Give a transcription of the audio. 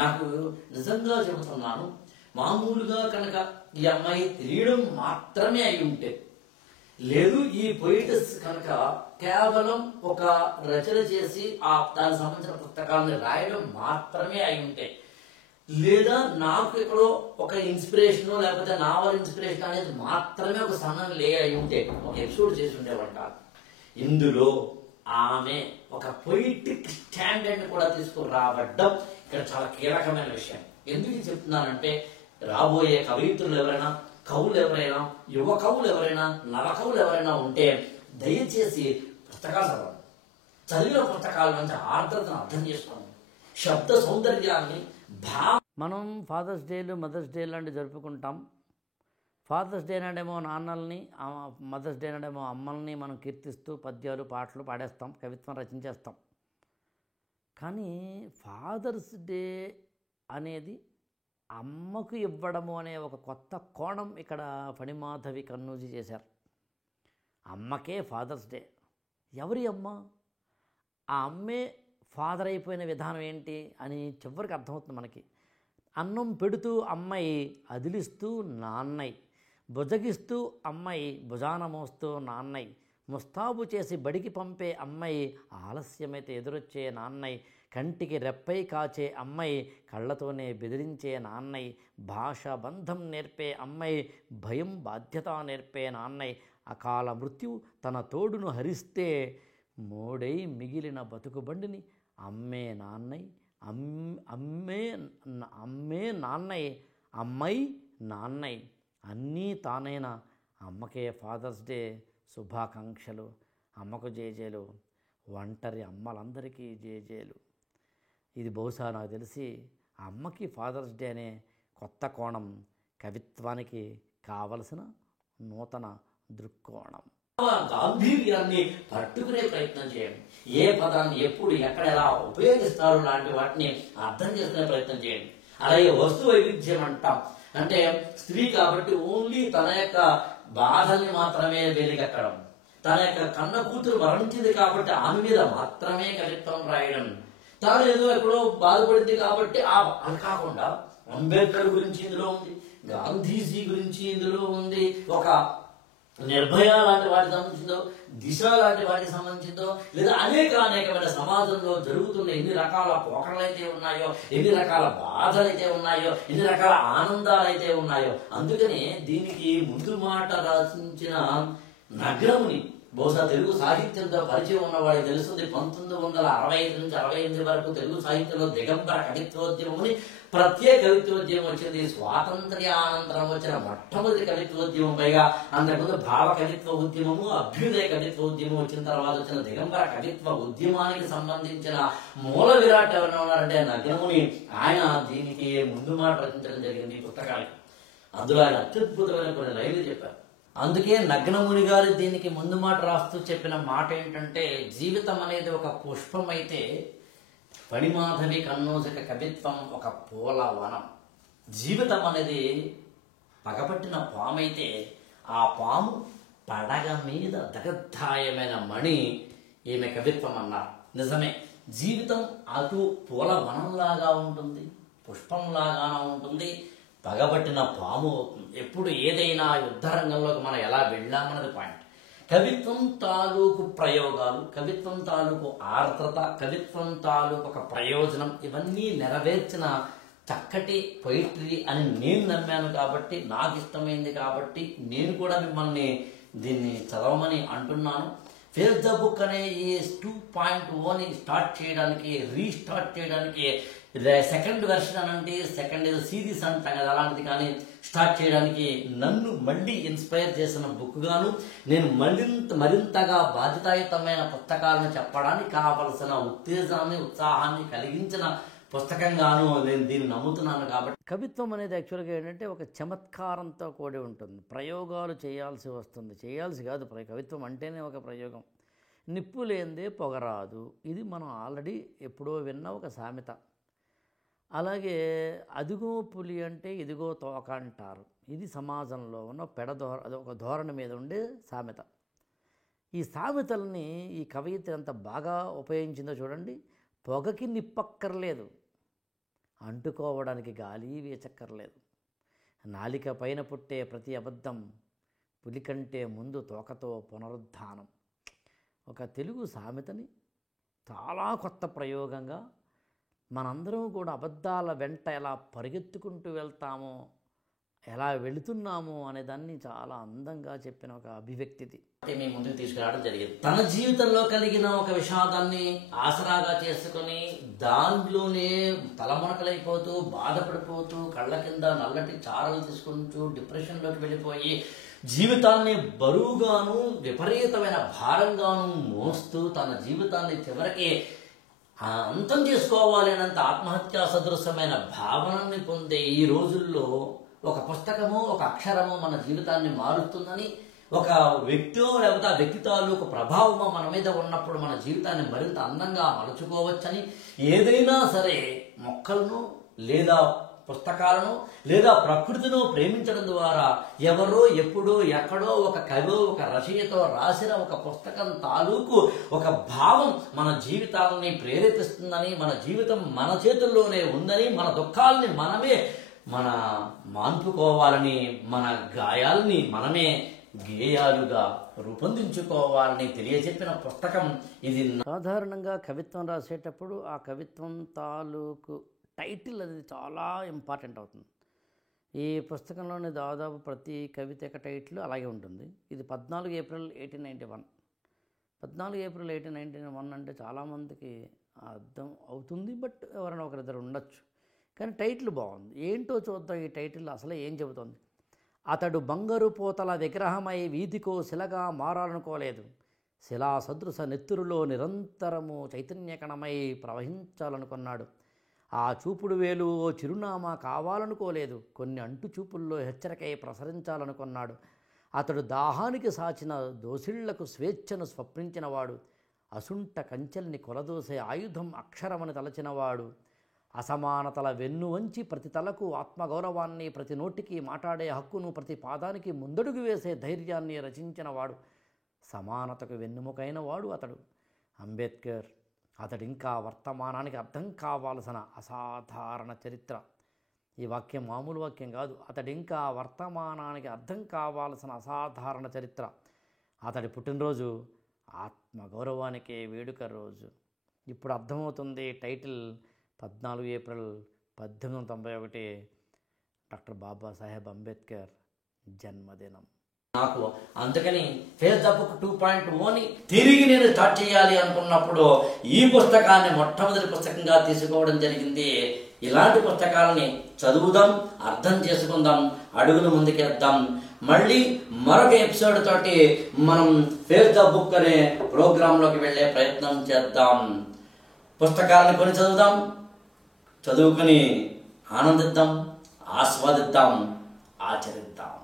నాకు నిజంగా చెబుతున్నాను, మామూలుగా కనుక ఈ అమ్మాయి తెలియడం మాత్రమే అయి ఉంటే, లేదు ఈ పొయిటస్ కనుక కేవలం ఒక రచన చేసి దానికి సంబంధించిన పుస్తకాలను రాయడం మాత్రమే అయి ఉంటే, లేదా నాకు ఎక్కడో ఒక ఇన్స్పిరేషన్ లేకపోతే నావల్ ఇన్స్పిరేషన్ అనేది మాత్రమే ఒక సమయం అయి ఉంటే ఒక ఎపిసోడ్ చేసి ఉండేవాడు కాదు. ఇందులో ఆమె ఒక పొయిటిక్ స్టాండర్డ్ కూడా తీసుకురావడం ఇక్కడ చాలా కీలకమైన విషయం. ఎందుకు చెప్తున్నానంటే, రాబోయే కవయిత్రులు ఎవరైనా, కవులు ఎవరైనా, యువ కవులు ఎవరైనా, నవ కవులు ఎవరైనా ఉంటే దయచేసి పుస్తకాలు చదవండి. చదివిన పుస్తకాల నుంచి ఆర్ద్రతను అర్థం చేసుకోండి, శబ్ద సౌందర్యాన్ని మనం ఫాదర్స్ డేలు, మదర్స్ డే లాంటివి జరుపుకుంటాం. ఫాదర్స్ డే నాడేమో నాన్నల్ని, మదర్స్ డే నాడేమో అమ్మల్ని మనం కీర్తిస్తూ పద్యాలు, పాటలు పాడేస్తాం, కవిత్వం రచించేస్తాం. కానీ ఫాదర్స్ డే అనేది అమ్మకు ఇవ్వడము అనే ఒక కొత్త కోణం ఇక్కడ ఫణిమాధవి కన్నూజి చేశారు. అమ్మకే ఫాదర్స్ డే. ఎవరి అమ్మ? ఆ అమ్మే ఫాదర్ అయిపోయిన విధానం ఏంటి అని చివరికి అర్థమవుతుంది మనకి. అన్నం పెడుతూ అమ్మాయి అదిలిస్తూ నాన్నయ్య, బుజగిస్తూ అమ్మాయి భుజాన మోస్తూ నాన్నయ్య, ముస్తాబు చేసి బడికి పంపే అమ్మాయి, ఆలస్యమైతే ఎదురొచ్చే నాన్నయ్య, కంటికి రెప్పై కాచే అమ్మాయి, కళ్ళతోనే బెదిరించే నాన్నయ్య, భాష బంధం నేర్పే అమ్మాయి, భయం బాధ్యత నేర్పే నాన్నయ్య, అకాల మృత్యు తన తోడును హరిస్తే మోడై మిగిలిన బతుకుబండిని అమ్మే నాన్నయ్య, అమ్మే నాన్నయ్య, అమ్మాయి నాన్నయ్య, అన్నీ తానైన అమ్మకే ఫాదర్స్ డే శుభాకాంక్షలు. అమ్మకు జేజేలు, ఒంటరి అమ్మలందరికీ జేజేలు. ఇది బహుశా నాకు తెలిసి అమ్మకి ఫాదర్స్ డే అనే కొత్త కోణం కవిత్వానికి కావలసిన నూతన దృక్కోణం. గాంభీర్యాన్ని పట్టుకునే ప్రయత్నం చేయండి. ఏ పదాన్ని ఎప్పుడు ఎక్కడ ఎలా ఉపయోగిస్తారు లాంటి వాటిని అర్థం చేసుకునే ప్రయత్నం చేయండి. అలాగే వస్తు వైవిధ్యం అంటాం. అంటే స్త్రీ కాబట్టి ఓన్లీ తన యొక్క బాధల్ని మాత్రమే వెలిగక్కడం, తన యొక్క కన్న కూతురు మరణించింది కాబట్టి ఆమె మీద మాత్రమే కవిత్వం రాయడం, తాను ఏదో ఎక్కడో బాధపడింది కాబట్టి అది కాకుండా అంబేద్కర్ గురించి ఇందులో ఉంది, గాంధీజీ గురించి ఇందులో ఉంది, ఒక నిర్భయ లాంటి వాటికి సంబంధించిందో, దిశ లాంటి వాటికి సంబంధించిందో, లేదా అనేకమైన సమాజంలో జరుగుతున్న ఎన్ని రకాల పోకడలైతే ఉన్నాయో, ఎన్ని రకాల బాధలైతే ఉన్నాయో, ఎన్ని రకాల ఆనందాలైతే ఉన్నాయో. అందుకనే దీనికి ముందు మాట రచించిన నగ్నముని, బహుశా తెలుగు సాహిత్యంతో పరిచయం ఉన్నవాడికి తెలుస్తుంది, 1965 నుంచి 68 వరకు తెలుగు సాహిత్యంలో దిగంబర కవిత్వోద్యమముని ప్రత్యేక కవిత్వోద్యమం వచ్చింది. స్వాతంత్ర్యానంతరం వచ్చిన మొట్టమొదటి కవిత్వోద్యమం. పైగా అంతకుముందు భావ కవిత్వ ఉద్యమము, అభ్యుదయ కవిత్వ ఉద్యమం వచ్చిన తర్వాత వచ్చిన దిగంబర కవిత్వ ఉద్యమానికి సంబంధించిన మూల విరాట్ ఎవరైనా ఉన్నారంటే నగ్నముని. ఆయన దీనికి ముందు మాట రచించడం జరిగింది ఈ పుస్తకానికి. అందులో ఆయన అత్యద్భుతమైన కొన్ని లైన్లు చెప్పారు. అందుకే నగ్నముని గారు దీనికి ముందు మాట రాస్తూ చెప్పిన మాట ఏంటంటే, జీవితం అనేది ఒక పుష్పం అయితే ఫణిమాధవి కన్నూజిక కవిత్వం ఒక పూలవనం. జీవితం అనేది పగపట్టిన పాము అయితే ఆ పాము పడగ మీద దగద్ధాయమైన మణి ఈమె కవిత్వం అన్నారు. నిజమే, జీవితం అటు పూలవనంలాగా ఉంటుంది, పుష్పంలాగానే ఉంటుంది, పగబట్టిన పాము అవుతుంది. ఎప్పుడు ఏదైనా యుద్ధరంగంలోకి మనం ఎలా వెళ్ళామన్నది పాయింట్. కవిత్వం తాలూకు ప్రయోగాలు, కవిత్వం తాలూకు ఆర్ద్రత, కవిత్వం తాలూకు ఒక ప్రయోజనం, ఇవన్నీ నెరవేర్చిన చక్కటి పొయిట్రీ అని నేను నమ్మాను కాబట్టి, నాకు ఇష్టమైంది కాబట్టి నేను కూడా మిమ్మల్ని దీన్ని చదవమని అంటున్నాను. ఫేస్ ద బుక్ అనే ఈ 2.0ని స్టార్ట్ చేయడానికి, రీస్టార్ట్ చేయడానికి, సెకండ్ వెర్షన్ అనండి, సెకండ్ ఏదో సిరీస్ అంటాం కదా అలాంటిది, కానీ స్టార్ట్ చేయడానికి నన్ను మళ్ళీ ఇన్స్పైర్ చేసిన బుక్ గాను, నేను మరింతగా బాధ్యతాయుతమైన పుస్తకాలను చెప్పడానికి కావలసిన ఉత్తేజాన్ని, ఉత్సాహాన్ని కలిగించిన పుస్తకంగాను నేను దీన్ని నమ్ముతున్నాను. కాబట్టి కవిత్వం అనేది యాక్చువల్గా ఏంటంటే ఒక చమత్కారంతో కూడి ఉంటుంది. ప్రయోగాలు చేయాల్సి వస్తుంది, చేయాల్సి కాదు, కవిత్వం అంటేనే ఒక ప్రయోగం. నిప్పు లేనిదే పొగరాదు, ఇది మనం ఆల్రెడీ ఎప్పుడో విన్న ఒక సామెత. అలాగే అదిగో పులి అంటే ఇదిగో తోక అంటారు, ఇది సమాజంలో ఉన్న ఒక ధోరణి మీద ఉండే సామెత. ఈ సామెతల్ని ఈ కవయిత్రి ఎంత బాగా ఉపయోగించిందో చూడండి. పొగకి నిప్పక్కర్లేదు, అంటుకోవడానికి గాలి వీచక్కర్లేదు. నాలిక పైన పుట్టే ప్రతి అబద్ధం పులి కంటే ముందు తోకతో పునరుద్ధానం. ఒక తెలుగు సామెతని చాలా కొత్త ప్రయోగంగా మనందరం కూడా అబద్ధాల వెంట ఎలా పరిగెత్తుకుంటూ వెళ్తామో, ఎలా వెళుతున్నామో అనే దాన్ని చాలా అందంగా చెప్పిన ఒక అభివ్యక్తిది మీ ముందుకు తీసుకురావడం జరిగింది. తన జీవితంలో కలిగిన ఒక విషాదాన్ని ఆసరాగా చేసుకొని దాంట్లోనే తలమునకలైపోతూ బాధపడిపోతూ కళ్ళ కింద నల్లటి చారలు తీసుకుంటూ డిప్రెషన్లోకి వెళ్ళిపోయి జీవితాన్ని బరువుగాను విపరీతమైన భారంగాను మోస్తూ తన జీవితాన్ని చివరికి అంతం చేసుకోవాలి అనంత ఆత్మహత్యా సదృశమైన భావనని పొందే ఈ రోజుల్లో ఒక పుస్తకము, ఒక అక్షరము మన జీవితాన్ని మారుస్తుందని, ఒక వ్యక్తి లేకపోతే ఆ వ్యక్తి తాలూకు ప్రభావము మన మీద ఉన్నప్పుడు మన జీవితాన్ని మరింత అందంగా మలుచుకోవచ్చని, ఏదైనా సరే మొక్కలను లేదా పుస్తకాలను లేదా ప్రకృతిను ప్రేమించడం ద్వారా ఎవరో ఎప్పుడో ఎక్కడో ఒక కవో ఒక రచయితో రాసిన ఒక పుస్తకం తాలూకు ఒక భావం మన జీవితాలని ప్రేరేపిస్తుందని, మన జీవితం మన చేతుల్లోనే ఉందని, మన దుఃఖాలని మనమే మాన్పుకోవాలని, మన గాయాలని మనమే గేయాలుగా రూపొందించుకోవాలని తెలియజెప్పిన పుస్తకం ఇది. సాధారణంగా కవిత్వం రాసేటప్పుడు ఆ కవిత్వం తాలూకు టైటిల్ అనేది చాలా ఇంపార్టెంట్ అవుతుంది. ఈ పుస్తకంలోని దాదాపు ప్రతి కవిత యొక్క టైటిల్ అలాగే ఉంటుంది. ఇది 14 ఏప్రిల్ 1891. 14 ఏప్రిల్ 1891 అంటే చాలామందికి అర్థం అవుతుంది, బట్ ఎవరైనా ఒకరిద్దరు ఉండొచ్చు. కానీ టైటిల్ బాగుంది. ఏంటో చూద్దాం ఈ టైటిల్ అసలే ఏం చెబుతుంది. అతడు బంగారు పోతల విగ్రహమై వీధికో శిలగా మారాలనుకోలేదు. శిలా సదృశ నెత్తురులో నిరంతరము చైతన్యకణమై ప్రవహించాలనుకున్నాడు. ఆ చూపుడు వేలు ఓ చిరునామా కావాలనుకోలేదు. కొన్ని అంటు చూపుల్లో హెచ్చరికై ప్రసరించాలనుకున్నాడు. అతడు దాహానికి సాచిన దోసిళ్లకు స్వేచ్ఛను స్వప్నించినవాడు. అసుంట కంచెల్ని కొలదోసే ఆయుధం అక్షరమని తలచినవాడు. అసమానతల వెన్ను వంచి ప్రతి తలకు ఆత్మగౌరవాన్ని, ప్రతి నోటికి మాట్లాడే హక్కును, ప్రతి పాదానికి ముందడుగు వేసే ధైర్యాన్ని రచించినవాడు. సమానతకు వెన్నుముకైన వాడు అతడు అంబేద్కర్. అతడింకా వర్తమానానికి అర్థం కావాల్సిన అసాధారణ చరిత్ర. ఈ వాక్యం మామూలు వాక్యం కాదు. అతడింకా వర్తమానానికి అర్థం కావాల్సిన అసాధారణ చరిత్ర. అతడి పుట్టినరోజు ఆత్మగౌరవానికే వేడుక రోజు. ఇప్పుడు అర్థమవుతుంది title. 14 April 1891 doctor Babasaheb Ambedkar జన్మదినం. నాకు అందుకని ఫేస్ ద బుక్ 2.0ని తిరిగి నేను స్టార్ట్ చేయాలి అనుకున్నప్పుడు ఈ పుస్తకాన్ని మొట్టమొదటి పుస్తకంగా తీసుకోవడం జరిగింది. ఇలాంటి పుస్తకాలని చదువుదాం, అర్థం చేసుకుందాం, అడుగులు ముందుకేద్దాం. మళ్ళీ మరొక ఎపిసోడ్ తోటి మనం ఫేస్ ద బుక్ అనే ప్రోగ్రాంలోకి వెళ్ళే ప్రయత్నం చేద్దాం. పుస్తకాలను కొని చదువుదాం, చదువుకుని ఆనందిద్దాం, ఆస్వాదిద్దాం, ఆచరిద్దాం.